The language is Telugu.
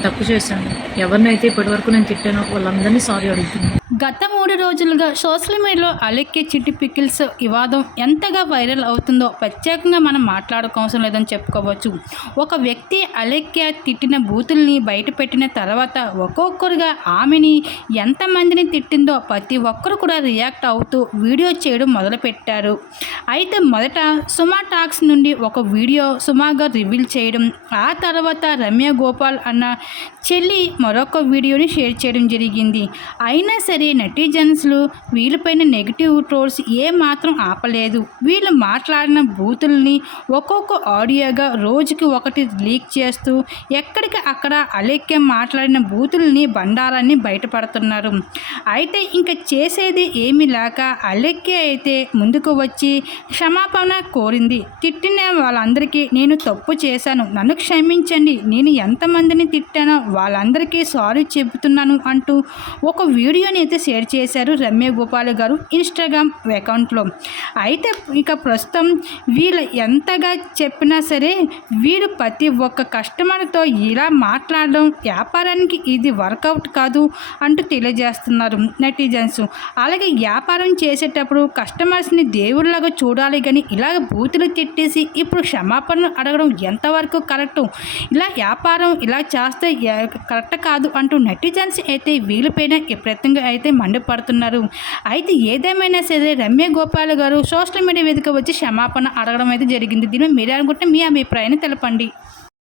నేను తప్పు చేశాను. ఎవరినైతే ఇప్పటివరకు నేను తిట్టానో వాళ్ళందరినీ సారీ అడుగుతున్నాను. గత మూడు రోజులుగా సోషల్ మీడియాలో అలెక్కే చిట్టి పికిల్స్ వివాదం ఎంతగా వైరల్ అవుతుందో ప్రత్యేకంగా మనం మాట్లాడుకోవసం లేదని చెప్పుకోవచ్చు. ఒక వ్యక్తి అలెక్కే తిట్టిన బూతుల్ని బయట పెట్టిన తర్వాత ఒక్కొక్కరుగా ఆమెని ఎంతమందిని తిట్టిందో ప్రతి ఒక్కరు కూడా రియాక్ట్ అవుతూ వీడియో చేయడం మొదలుపెట్టారు. అయితే మొదట సుమా టాక్స్ నుండి ఒక వీడియో సుమాగా రివీల్ చేయడం ఆ తర్వాత రమ్య గోపాల్ అన్న చెల్లి మరొక వీడియోని షేర్ చేయడం జరిగింది. అయినా సరే నెటిజన్స్లు వీళ్ళపైన నెగిటివ్ ట్రోల్స్ ఏ మాత్రం ఆపలేదు. వీళ్ళు మాట్లాడిన బూతుల్ని ఒక్కొక్క ఆడియోగా రోజుకి ఒకటి లీక్ చేస్తూ ఎక్కడికి అక్కడ అలెక్కే మాట్లాడిన బూతుల్ని బండారాన్ని బయటపడుతున్నారు. అయితే ఇంకా చేసేది ఏమీ లేక అలెక్కే అయితే ముందుకు వచ్చి క్షమాపణ కోరింది. తిట్టిన వాళ్ళందరికీ నేను తప్పు చేశాను. నన్ను క్షమించండి. నేను ఎంతమందిని తిట్టాను? వాళ్ళందరికీ సారీ చెబుతున్నాను అంటూ ఒక వీడియోని అయితే షేర్ చేశారు రమ్య గోపాల్ గారు ఇన్స్టాగ్రామ్ అకౌంట్లో. అయితే ఇక ప్రస్తుతం వీళ్ళు ఎంతగా చెప్పినా సరే వీడు ప్రతి ఒక్క కస్టమర్తో ఇలా మాట్లాడడం వ్యాపారానికి ఇది వర్కౌట్ కాదు అంటూ తెలియజేస్తున్నారు నెటిజన్స్. అలాగే వ్యాపారం చేసేటప్పుడు కస్టమర్స్ని దేవుళ్ళగా చూడాలి కానీ ఇలాగ బూతులు తిట్టేసి ఇప్పుడు క్షమాపణలు అడగడం ఎంతవరకు కరెక్టు? ఇలా వ్యాపారం ఇలా చేస్తే కరెక్ట్ కాదు అంటూ నెటిజన్స్ అయితే వీళ్ళపైన విపరీతంగా అయితే మండిపడుతున్నారు. అయితే ఏదేమైనా సరే రమ్య గోపాల్ గారు సోషల్ మీడియా వేదిక వచ్చి క్షమాపణ అడగడం అయితే జరిగింది. దీని మీద మీరు అనుకుంటే మీ అభిప్రాయాన్ని తెలపండి.